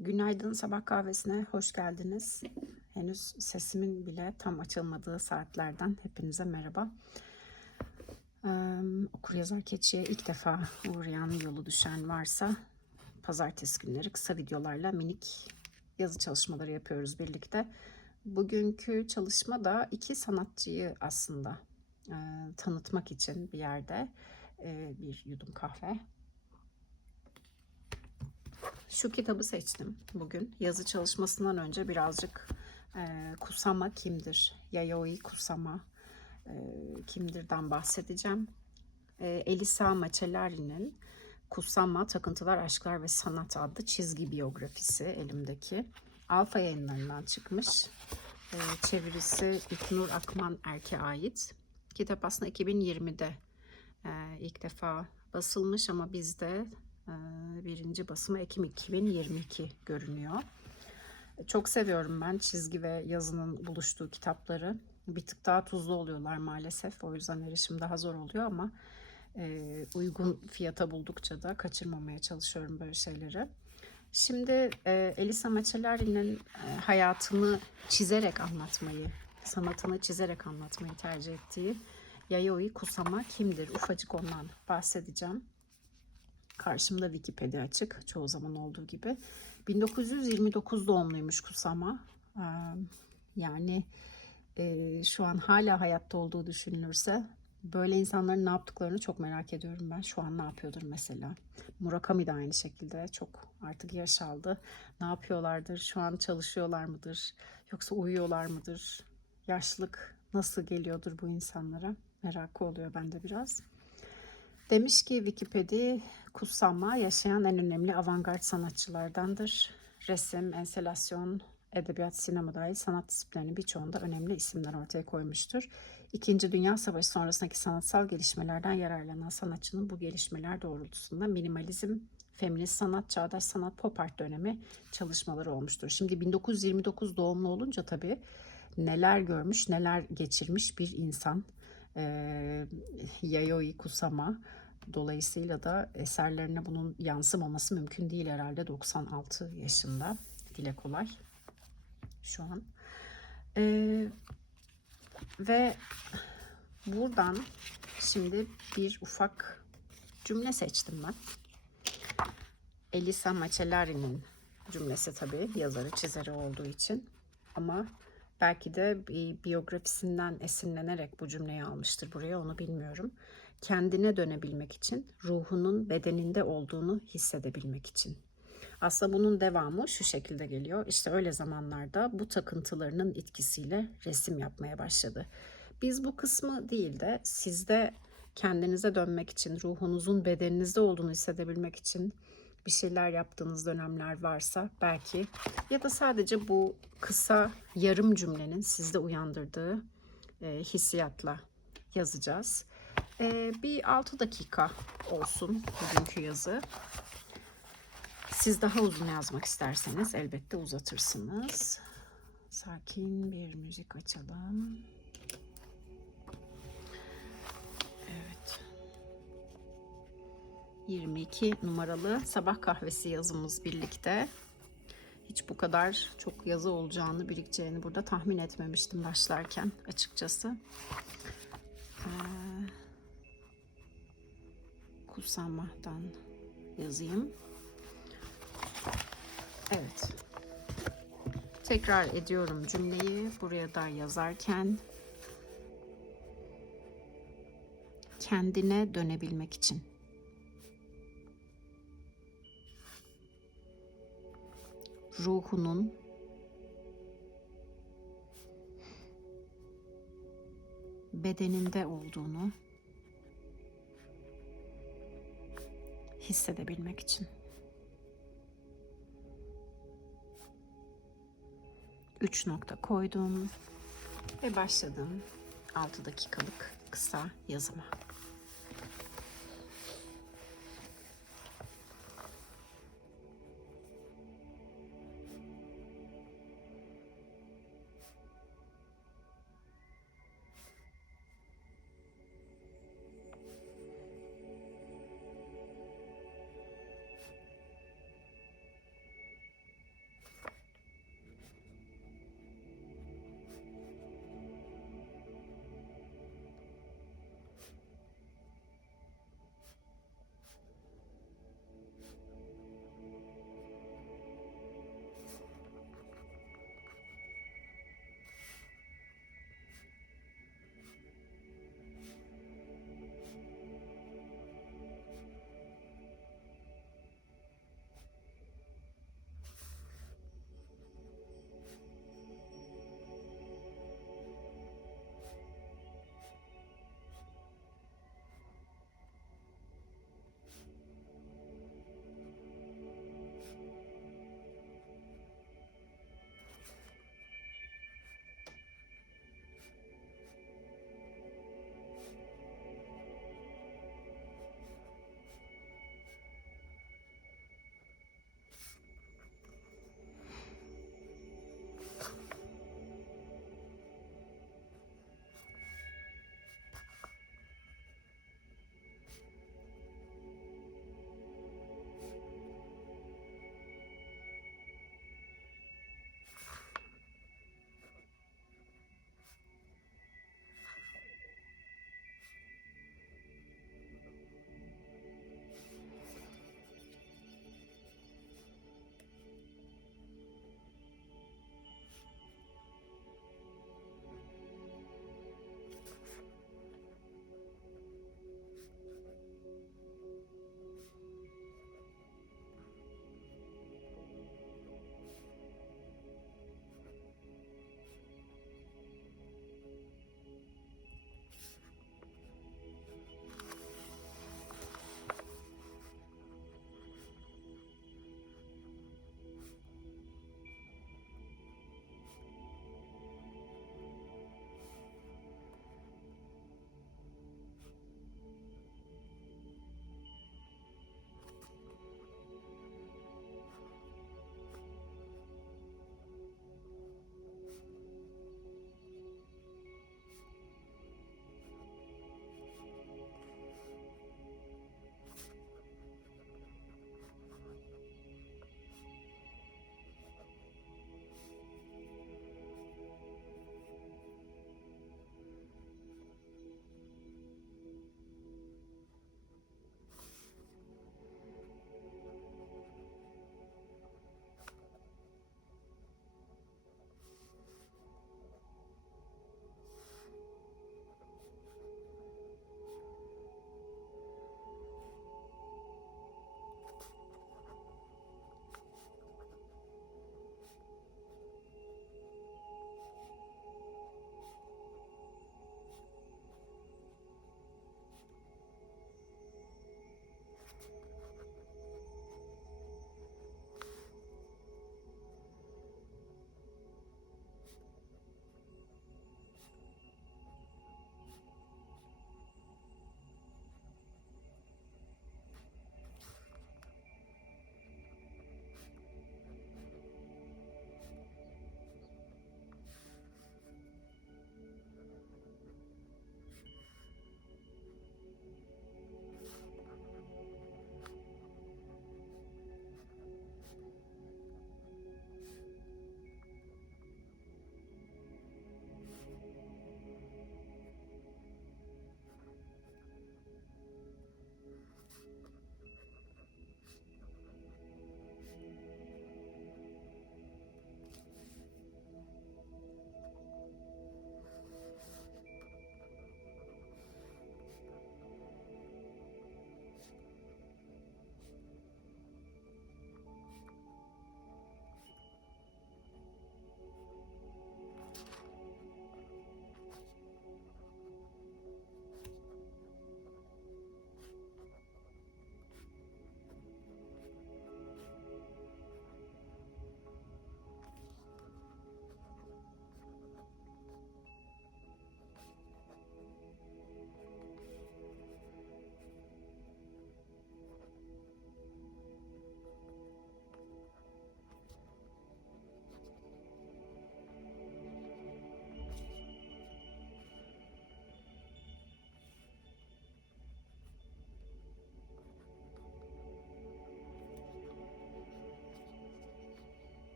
Günaydın sabah kahvesine hoş geldiniz. Henüz sesimin bile tam açılmadığı saatlerden hepinize merhaba. Ee, okur yazar keçiye ilk defa uğrayan yolu düşen varsa pazartesi günleri kısa videolarla minik yazı çalışmaları yapıyoruz birlikte. Bugünkü çalışma da iki sanatçıyı aslında e, tanıtmak için bir yerde e, bir yudum kahve şu kitabı seçtim bugün. Yazı çalışmasından önce birazcık e, Kusama kimdir? Yayoi Kusama e, kimdirden bahsedeceğim. E, Elisa Macellari'nin Kusama Takıntılar, Aşklar ve Sanat adlı çizgi biyografisi elimdeki. Alfa yayınlarından çıkmış. E, çevirisi İlknur Akman Erk'e ait. Kitap aslında 2020'de e, ilk defa basılmış ama bizde birinci basımı Ekim 2022 görünüyor. Çok seviyorum ben çizgi ve yazının buluştuğu kitapları. Bir tık daha tuzlu oluyorlar maalesef. O yüzden erişim daha zor oluyor ama e, uygun fiyata buldukça da kaçırmamaya çalışıyorum böyle şeyleri. Şimdi e, Elisa Macellari'nin e, hayatını çizerek anlatmayı, sanatını çizerek anlatmayı tercih ettiği Yayoi Kusama kimdir? Ufacık ondan bahsedeceğim. Karşımda Wikipedia açık çoğu zaman olduğu gibi. 1929 doğumluymuş Kusama. Ee, yani e, şu an hala hayatta olduğu düşünülürse böyle insanların ne yaptıklarını çok merak ediyorum ben. Şu an ne yapıyordur mesela? Murakami de aynı şekilde çok artık yaş aldı. Ne yapıyorlardır? Şu an çalışıyorlar mıdır? Yoksa uyuyorlar mıdır? Yaşlık nasıl geliyordur bu insanlara? Merakı oluyor bende biraz. Demiş ki Wikipedia Kusama yaşayan en önemli avantgard sanatçılardandır. Resim, enselasyon, edebiyat, sinema dahil sanat disiplinlerinin birçoğunda önemli isimler ortaya koymuştur. İkinci Dünya Savaşı sonrasındaki sanatsal gelişmelerden yararlanan sanatçının bu gelişmeler doğrultusunda minimalizm, feminist sanat, çağdaş sanat, pop art dönemi çalışmaları olmuştur. Şimdi 1929 doğumlu olunca tabii neler görmüş, neler geçirmiş bir insan. Ee, Yayoi Kusama Dolayısıyla da eserlerine bunun yansımaması mümkün değil herhalde 96 yaşında. Dile kolay şu an. Ee, ve buradan şimdi bir ufak cümle seçtim ben. Elisa Macellari'nin cümlesi tabii yazarı çizeri olduğu için ama belki de bir biyografisinden esinlenerek bu cümleyi almıştır buraya onu bilmiyorum kendine dönebilmek için, ruhunun bedeninde olduğunu hissedebilmek için. Aslında bunun devamı şu şekilde geliyor. İşte öyle zamanlarda bu takıntılarının etkisiyle resim yapmaya başladı. Biz bu kısmı değil de sizde kendinize dönmek için, ruhunuzun bedeninizde olduğunu hissedebilmek için bir şeyler yaptığınız dönemler varsa belki ya da sadece bu kısa yarım cümlenin sizde uyandırdığı hissiyatla yazacağız. Ee, bir 6 dakika olsun bugünkü yazı. Siz daha uzun yazmak isterseniz elbette uzatırsınız. Sakin bir müzik açalım. Evet. 22 numaralı sabah kahvesi yazımız birlikte. Hiç bu kadar çok yazı olacağını, birikeceğini burada tahmin etmemiştim başlarken açıkçası. Ee, Kusamadan yazayım. Evet. Tekrar ediyorum cümleyi buraya da yazarken kendine dönebilmek için. Ruhunun bedeninde olduğunu hissedebilmek için. Üç nokta koydum ve başladım 6 dakikalık kısa yazıma.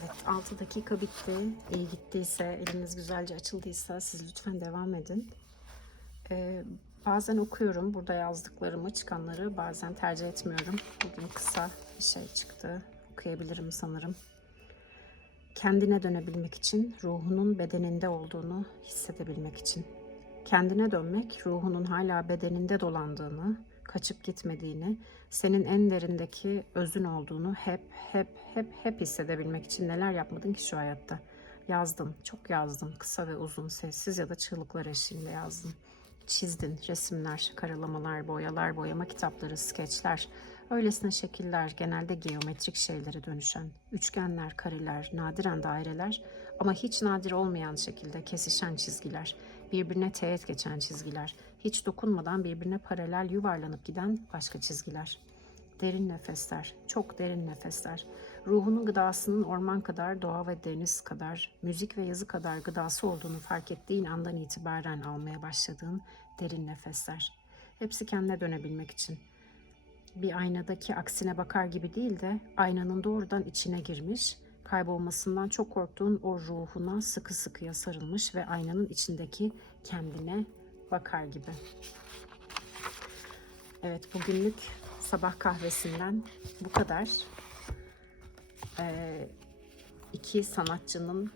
Evet 6 dakika bitti. İyi gittiyse, eliniz güzelce açıldıysa siz lütfen devam edin. Ee, bazen okuyorum burada yazdıklarımı, çıkanları bazen tercih etmiyorum. Bugün kısa bir şey çıktı. Okuyabilirim sanırım. Kendine dönebilmek için, ruhunun bedeninde olduğunu hissedebilmek için. Kendine dönmek, ruhunun hala bedeninde dolandığını, kaçıp gitmediğini, senin en derindeki özün olduğunu hep hep hep hep hissedebilmek için neler yapmadın ki şu hayatta? Yazdın, çok yazdın. Kısa ve uzun, sessiz ya da çığlıklar eşliğinde yazdın. Çizdin, resimler, karalamalar, boyalar, boyama kitapları, skeçler, öylesine şekiller, genelde geometrik şeylere dönüşen, üçgenler, kareler, nadiren daireler ama hiç nadir olmayan şekilde kesişen çizgiler, birbirine teğet geçen çizgiler, hiç dokunmadan birbirine paralel yuvarlanıp giden başka çizgiler. Derin nefesler, çok derin nefesler. Ruhunun gıdasının orman kadar, doğa ve deniz kadar, müzik ve yazı kadar gıdası olduğunu fark ettiğin andan itibaren almaya başladığın derin nefesler. Hepsi kendine dönebilmek için. Bir aynadaki aksine bakar gibi değil de aynanın doğrudan içine girmiş, kaybolmasından çok korktuğun o ruhuna sıkı sıkıya sarılmış ve aynanın içindeki kendine bakar gibi. Evet bugünlük sabah kahvesinden bu kadar. Ee, iki sanatçının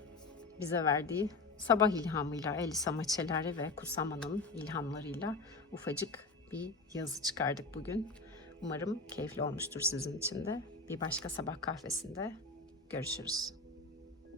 bize verdiği sabah ilhamıyla Elisa Maçelari ve Kusama'nın ilhamlarıyla ufacık bir yazı çıkardık bugün. Umarım keyifli olmuştur sizin için de. Bir başka sabah kahvesinde görüşürüz.